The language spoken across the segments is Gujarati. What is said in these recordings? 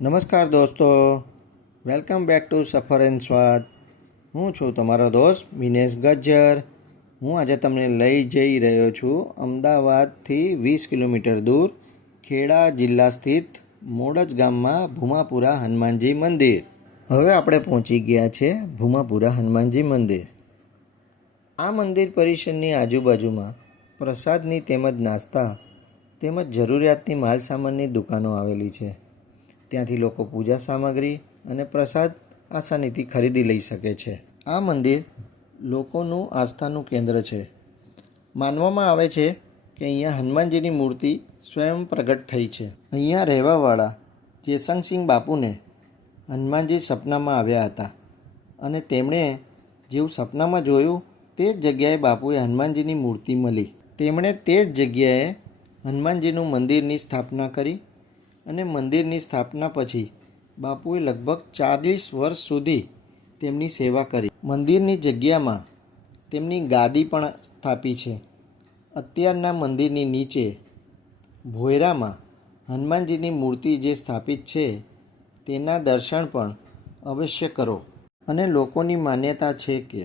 નમસ્કાર દોસ્તો, વેલકમ બેક ટુ સફર એન્ડ સ્વાદ. હું છું તમારો દોસ્ત મિનેશ ગજ્જર. હું આજે તમને લઈ જઈ રહ્યો છું અમદાવાદથી 20 કિલોમીટર દૂર ખેડા જિલ્લા સ્થિત મોડજ ગામમાં ભૂમાપુરા હનુમાનજી મંદિર. હવે આપણે પહોંચી ગયા છે ભૂમાપુરા હનુમાનજી મંદિર. આ મંદિર પરિસરની આજુબાજુમાં પ્રસાદની તેમજ નાસ્તા તેમજ જરૂરિયાતની માલ સામાનની દુકાનો આવેલી છે. ત્યાંથી લોકો પૂજા સામગ્રી અને પ્રસાદ આસાનીથી ખરીદી લઈ શકે છે. આ મંદિર લોકોનું આસ્થાનું કેન્દ્ર છે. માનવામાં આવે છે કે અહીંયા હનુમાનજીની મૂર્તિ સ્વયં પ્રગટ થઈ છે. અહીંયા રહેવાવાળા જેસંગસિંહ બાપુને હનુમાનજી સપનામાં આવ્યા હતા અને તેમણે જેવું સપનામાં જોયું તે જ જગ્યાએ બાપુએ હનુમાનજીની મૂર્તિ મળી. તેમણે તે જ જગ્યાએ હનુમાનજીનું મંદિરની સ્થાપના કરી અને મંદિરની સ્થાપના પછી બાપુએ લગભગ 40 વર્ષ સુધી તેમની સેવા કરી. મંદિરની જગ્યામાં તેમની ગાદી પણ સ્થાપી છે. અત્યારના મંદિરની નીચે ભોયરામાં હનુમાનજીની મૂર્તિ જે સ્થાપિત છે તેના દર્શન પણ અવશ્ય કરો. અને લોકોની માન્યતા છે કે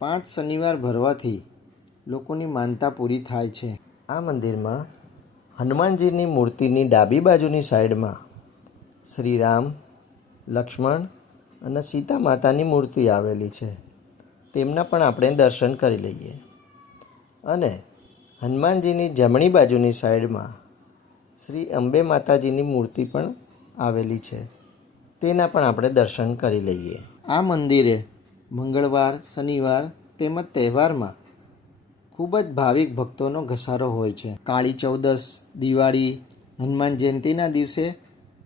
5 શનિવાર ભરવાથી લોકોની માનતા પૂરી થાય છે. આ મંદિરમાં હનુમાનજીની મૂર્તિની ડાબી બાજુની સાઈડમાં શ્રી રામ, લક્ષ્મણ અને સીતા માતાની મૂર્તિ આવેલી છે. તેમના પણ આપણે દર્શન કરી લઈએ. અને હનુમાનજીની જમણી બાજુની સાઈડમાં શ્રી અંબે માતાજીની મૂર્તિ પણ આવેલી છે. તેના પણ આપણે દર્શન કરી લઈએ. આ મંદિરે મંગળવાર, શનિવાર તેમજ તહેવારમાં ખૂબ જ ભાવિક ભક્તોનો ઘસારો હોય છે. કાળી ચૌદસ, દિવાળી, હનુમાન જયંતિના દિવસે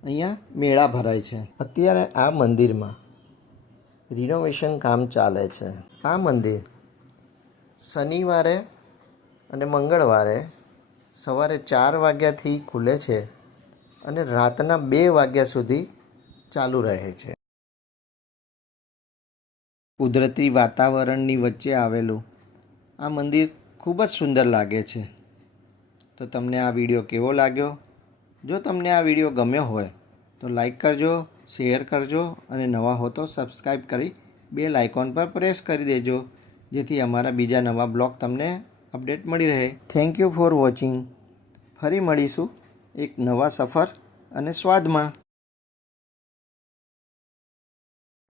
અહીંયા મેળા ભરાય છે. અત્યારે આ મંદિરમાં રિનોવેશન કામ ચાલે છે. આ મંદિર શનિવારે અને મંગળવારે સવારે 4 વાગ્યાથી ખુલે છે અને રાતના 2 વાગ્યા સુધી ચાલુ રહે છે. કુદરતી વાતાવરણની વચ્ચે આવેલું આ મંદિર ખૂબ જ સુંદર લાગે છે. તો તમને આ વિડીયો કેવો લાગ્યો? જો તમને આ વિડીયો ગમ્યો હોય તો લાઈક કરજો, શેર કરજો અને નવા હો તો સબસ્ક્રાઈબ કરી બેલ આઇકોન પર પ્રેસ કરી દેજો, જેથી અમારા બીજા નવા બ્લોગ તમને અપડેટ મળી રહે. Thank you for watching. ફરી મળીશું એક નવા સફર અને સ્વાદમાં.